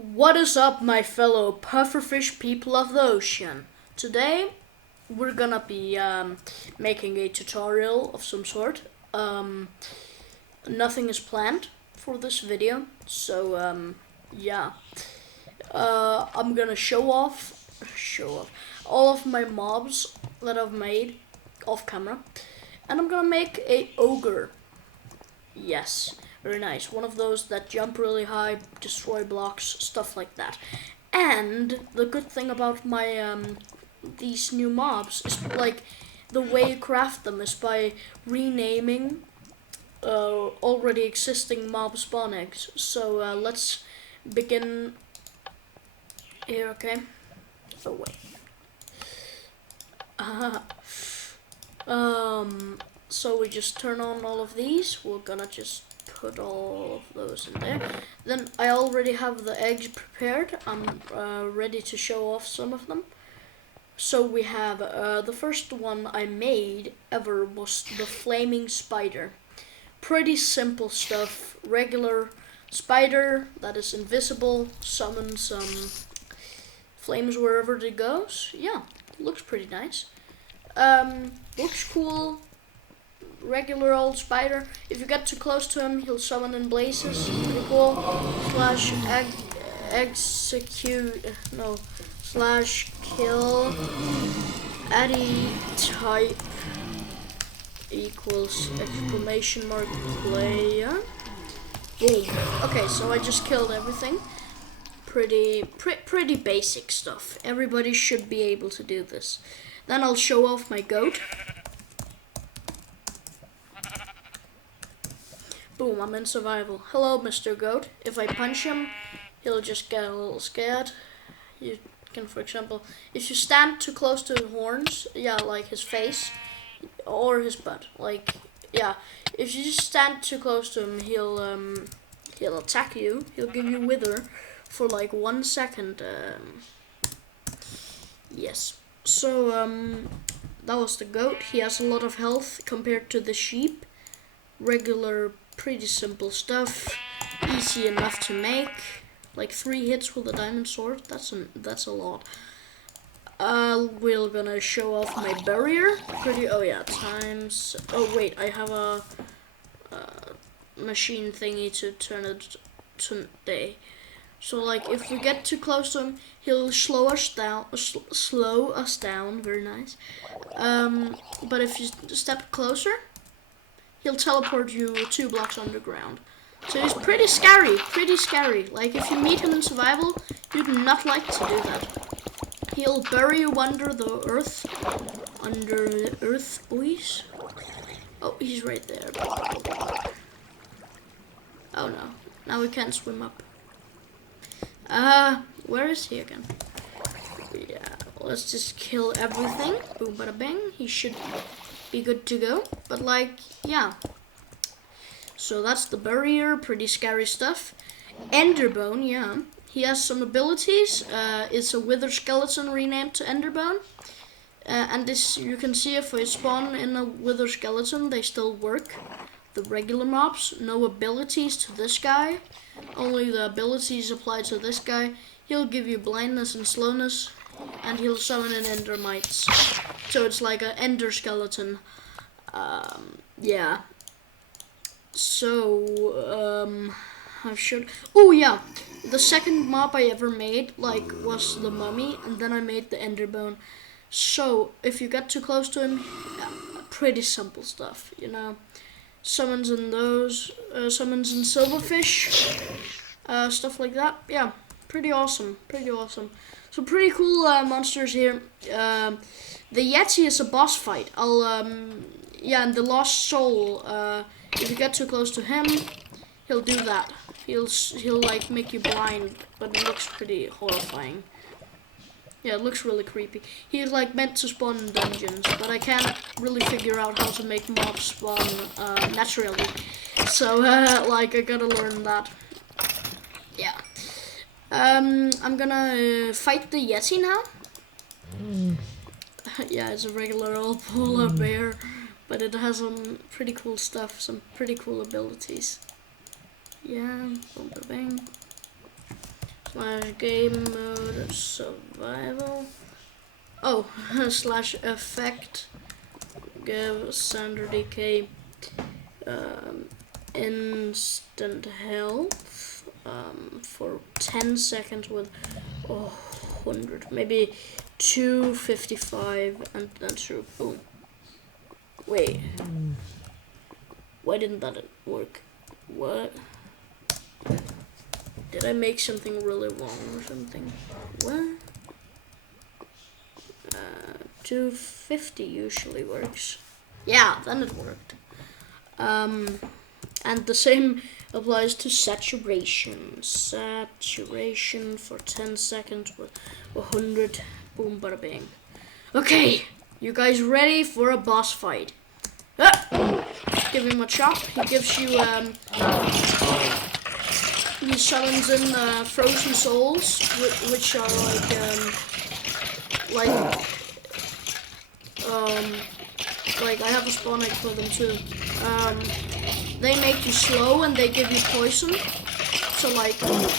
What is up, my fellow pufferfish people of the ocean? Today we're gonna be making a tutorial of some sort. Nothing is planned for this video, so yeah. I'm gonna show off all of my mobs that I've made off camera, and I'm gonna make a ogre. Yes, very nice. One of those that jump really high, destroy blocks, stuff like that. And the good thing about my these new mobs is like the way you craft them is by renaming already existing mob spawn eggs. So let's begin here. Okay. Oh wait. So we just turn on all of these. We're gonna just put all of those in there. Then I already have the eggs prepared. I'm ready to show off some of them. So we have the first one I made ever was the flaming spider. Pretty simple stuff. Regular spider that is invisible, summons flames wherever it goes. Yeah, looks pretty nice. Looks cool. Regular old spider. If you get too close to him, he'll summon in blazes. Pretty cool. Slash execute. No. Slash kill. Addy type equals exclamation mark player. Boom. Okay, so I just killed everything. Pretty basic stuff. Everybody should be able to do this. Then I'll show off my goat. Boom, I'm in survival. Hello, Mr. Goat. If I punch him, he'll just get a little scared. You can, for example, if you stand too close to his horns, yeah, like his face, or his butt, like, yeah. If you just stand too close to him, he'll attack you. He'll give you wither for like 1 second. Yes. So, that was the goat. He has a lot of health compared to the sheep. Regular, pretty simple stuff. Easy enough to make. Like 3 hits with a diamond sword. That's a lot. We're gonna show off my barrier. Oh yeah, times. Oh wait, I have a machine thingy to turn it to day. So like if we get too close to him, he'll slow us down. Very nice. But if you step closer, he'll teleport you 2 blocks underground. So he's pretty scary. Like if you meet him in survival, you'd not like to do that. He'll bury you under the earth, boys. Oh, he's right there. Oh no, now we can't swim up. Where is he again? Yeah, let's just kill everything. Boom, bada bang. He should be good to go. But like, yeah. So that's the barrier, pretty scary stuff. Enderbone, yeah. He has some abilities. It's a wither skeleton renamed to Enderbone. And this, you can see if I spawn in a wither skeleton, they still work. The regular mobs, no abilities to this guy. Only the abilities apply to this guy. He'll give you blindness and slowness, and he'll summon in endermites. So it's like an ender skeleton. Yeah. So, I should. Oh yeah, the second mob I ever made was the mummy, and then I made the enderbone. So if you get too close to him, pretty simple stuff, you know. Summons in those, summons in silverfish, stuff like that. Yeah, pretty awesome. So pretty cool monsters here. The Yeti is a boss fight. Yeah, and the Lost Soul. If you get too close to him, he'll do that. He'll like make you blind, but it looks pretty horrifying. Yeah, it looks really creepy. He's like meant to spawn in dungeons, but I can't really figure out how to make mobs spawn naturally. So like I gotta learn that. Yeah. I'm gonna fight the Yeti now. Yeah, it's a regular old polar bear, but it has some pretty cool stuff, some pretty cool abilities. Yeah, boom, bang. slash game mode survival. Oh, slash effect give xanderdk instant health for 10 seconds with 100, maybe 255, and then through. Boom. Wait. Why didn't that work? What? Did I make something really wrong or something? What? 250 usually works. Yeah, then it worked. And the same applies to saturation. Saturation for 10 seconds with 100. Boom, bada bing. Okay, you guys ready for a boss fight? Give him a chop. He gives you he summons in frozen souls, which are like I have a spawn egg for them too. They make you slow and they give you poison. So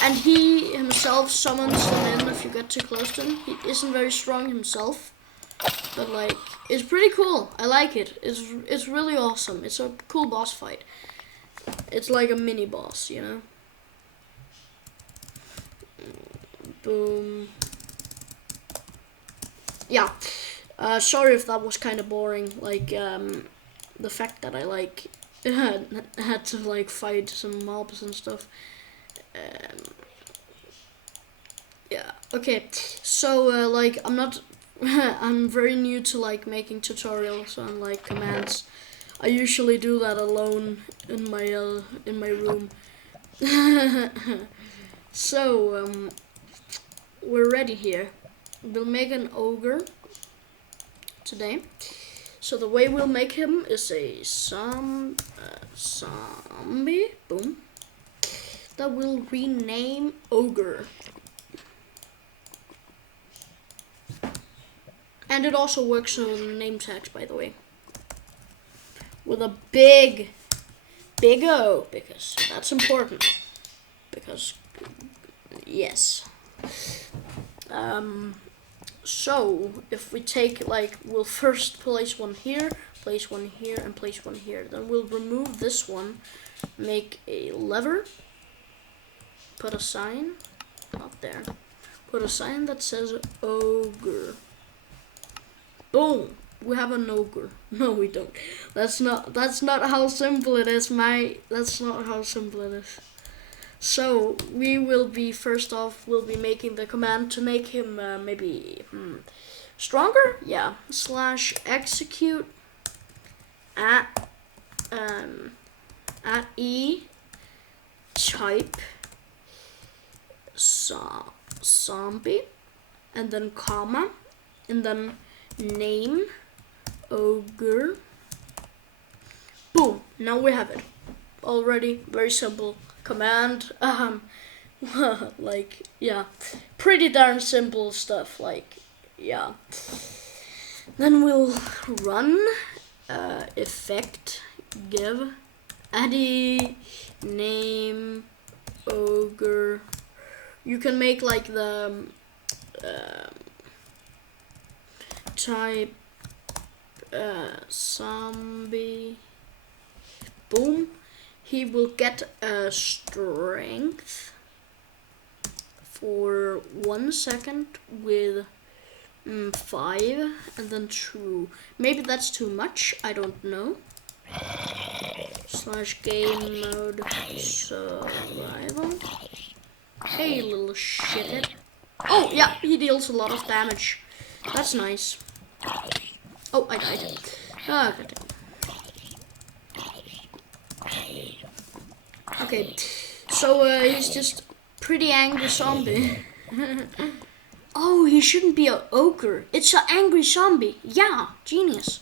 and he himself summons them in if you get too close to him. He isn't very strong himself, but it's pretty cool. I like it. It's really awesome. It's a cool boss fight. It's like a mini boss, you know. Boom. Yeah. Sorry if that was kind of boring. The fact that I had to fight some mobs and stuff. Yeah. Okay. So I'm not. I'm very new to making tutorials on commands. I usually do that alone in my room. So we're ready here. We'll make an ogre today. So the way we'll make him is a zombie. Boom. That we'll rename ogre. And it also works on name tags, by the way. With a big O, because that's important. Because, yes. So, if we take, we'll first place one here, and place one here. Then we'll remove this one, make a lever, put a sign, not there. Put a sign that says ogre. Boom! We have an ogre. No, we don't. That's not how simple it is, That's not how simple it is. So we will be we'll be making the command to make him maybe stronger. Yeah. Slash execute at E type zombie, and then comma, and then name ogre. Boom. Now we have it. Already very simple command. Yeah, pretty darn simple stuff. Yeah. Then we'll run effect give addy name ogre. You can make the type zombie. Boom. He will get a strength for 1 second with 5, and then true. Maybe that's too much. I don't know. Slash game mode survival. Hey, little shithead. Oh yeah, he deals a lot of damage. That's nice. Oh, I died. Ah, good. Okay, so he's just pretty angry zombie. Oh, he shouldn't be an ogre. It's an angry zombie. Yeah, genius.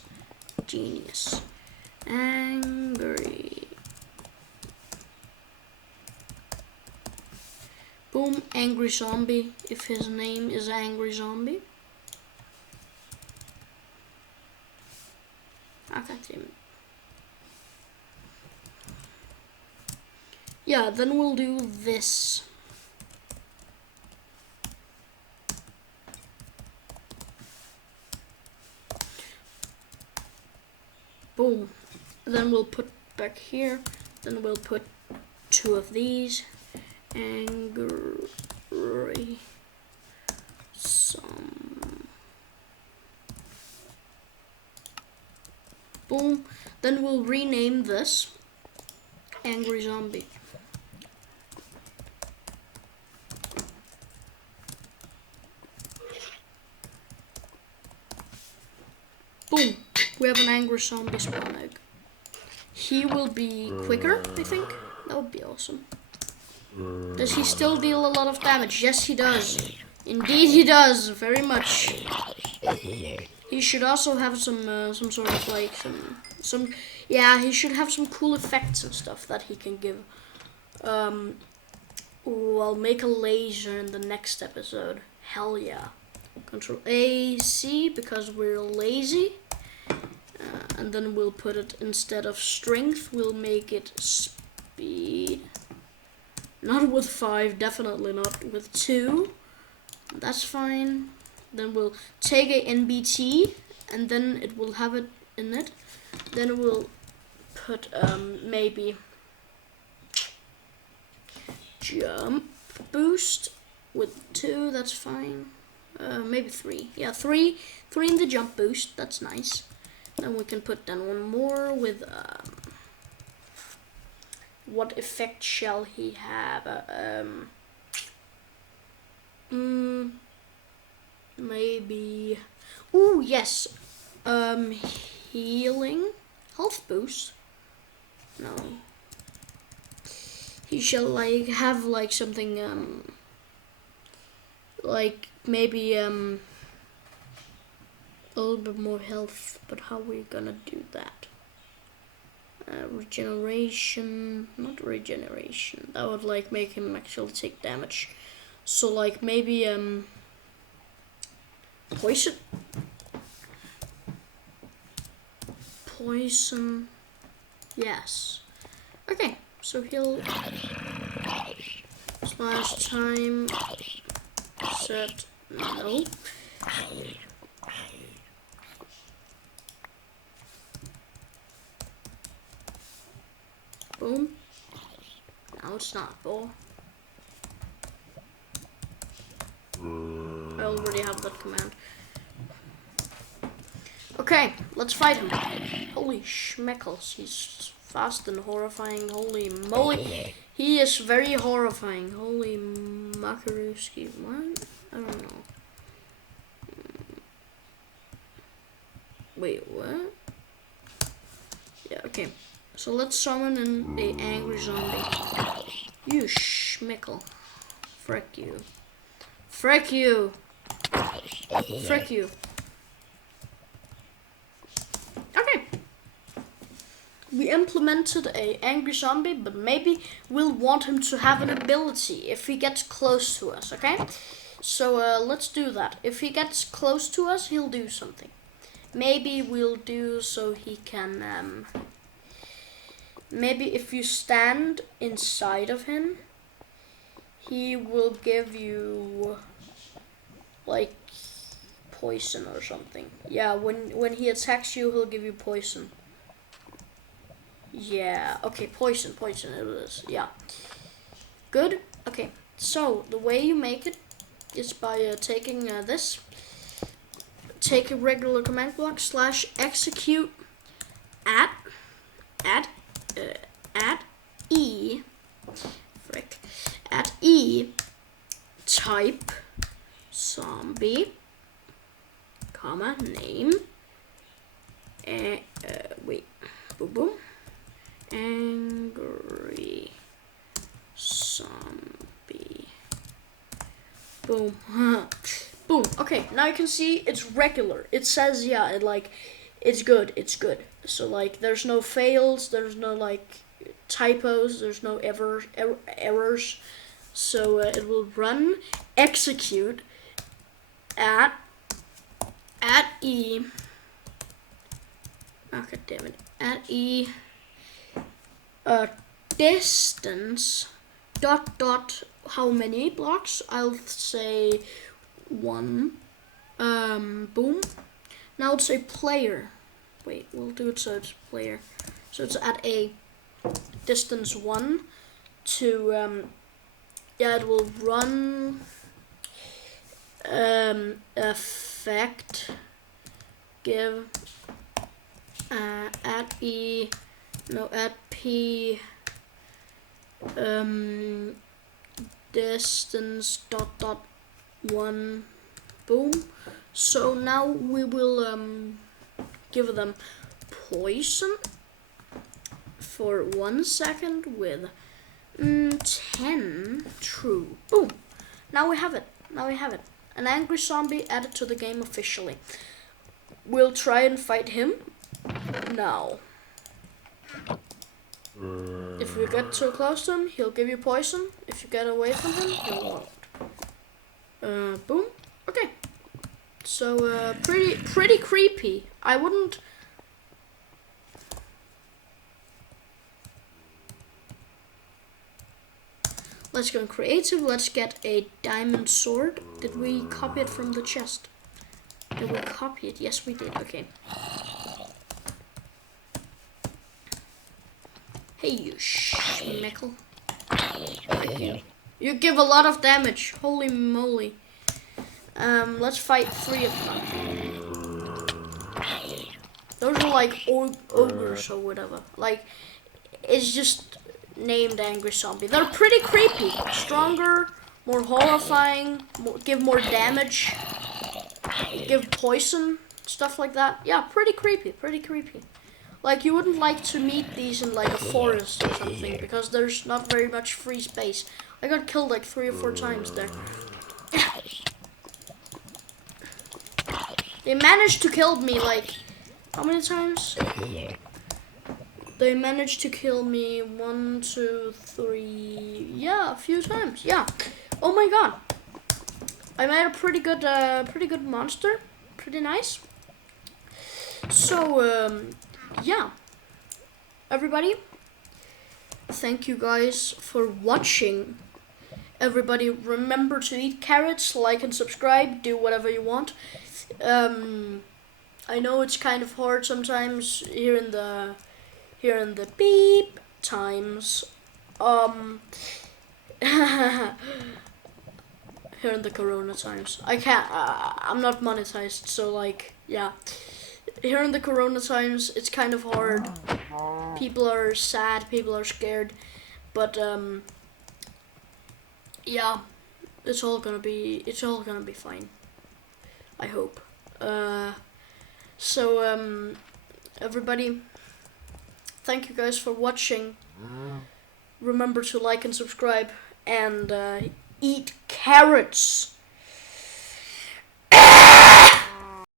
Genius. Angry. Boom, angry zombie, if his name is angry zombie. Okay, damn it. Yeah, then we'll do this. Boom. Then we'll put back here. Then we'll put 2 of these. Angry some. Boom. Then we'll rename this Angry Zombie. Boom. We have an angry zombie spawn egg. He will be quicker, I think. That would be awesome. Does he still deal a lot of damage? Yes, he does. Indeed, he does. Very much. He should also have some sort of like some. Yeah, he should have some cool effects and stuff that he can give. Ooh, I'll make a laser in the next episode. Hell yeah. Control A, C, because we're lazy. And then we'll put it, instead of strength, we'll make it speed. Not with 5, definitely not with 2. That's fine. Then we'll take a NBT, and then it will have it in it. Then we'll put maybe jump boost with 2, that's fine. Maybe 3. Yeah, 3 in the jump boost, that's nice. Then we can put down one more with what effect shall he have? Maybe. Ooh, yes. Healing, health boost. No. He shall like have like something like maybe a little bit more health, but how are we gonna do that? Regeneration, not regeneration. That would like make him actually take damage. So like maybe poison. Poison. Yes. Okay, so he'll slash time set no. Boom. Now it's not ball. I already have that command. Okay, let's fight him. Holy schmeckles, he's fast and horrifying. Holy moly. He is very horrifying. Holy makaruski. What? I don't know. Wait, what? Yeah, okay. So let's summon in the angry zombie. You schmickle. Frick you. Frick you. Frick you. Okay. We implemented a angry zombie, but maybe we'll want him to have an ability if he gets close to us, okay? So let's do that. If he gets close to us, he'll do something. Maybe we'll do so he can maybe if you stand inside of him, he will give you like poison or something. Yeah, when he attacks you, he'll give you poison. Yeah, okay, poison it is. Yeah. Good. Okay. So, the way you make it is by taking this. Take a regular command block / execute at E type zombie comma name wait boom boom angry zombie boom boom. Okay, now you can see it's regular. It says yeah, it's good. So like there's no fails, there's no like typos, there's no errors. So it will run execute at E. Okay, damn it. At E distance dot how many blocks? I'll say 1. Boom. Now it's a player. wait, we'll do it so it's player. So it's at a distance 1 to yeah, it will run effect give at p distance dot 1, boom. So now we will give them poison for 1 second with 10 true. Boom. Now we have it. An angry zombie added to the game officially. We'll try and fight him now. If we get too close to him, he'll give you poison. If you get away from him, he'll won't. Boom. Okay. So pretty creepy. I wouldn't. Let's go in creative. Let's get a diamond sword. Did we copy it from the chest? Did we copy it? Yes, we did. Okay. Hey, you schmeckle. You give a lot of damage. Holy moly. Let's fight 3 of them. Those are like ogres or whatever. Like, it's just named angry zombie. They're pretty creepy. Stronger, more horrifying, give more damage, give poison, stuff like that. Yeah, pretty creepy. Like, you wouldn't like to meet these in like a forest or something because there's not very much free space. I got killed like 3 or 4 times there. They managed to kill me like, how many times? They managed to kill me 1, 2, 3, yeah, a few times, yeah. Oh my god. I made a pretty good monster, pretty nice. So, yeah. Everybody, thank you guys for watching. Everybody, remember to eat carrots, like and subscribe, do whatever you want. I know it's kind of hard sometimes here in the beep times. Here in the corona times. I can't, I'm not monetized, so like, yeah. Here in the corona times, it's kind of hard. People are sad, people are scared, but yeah, it's all gonna be fine. I hope. So everybody, thank you guys for watching. Remember to like and subscribe and eat carrots.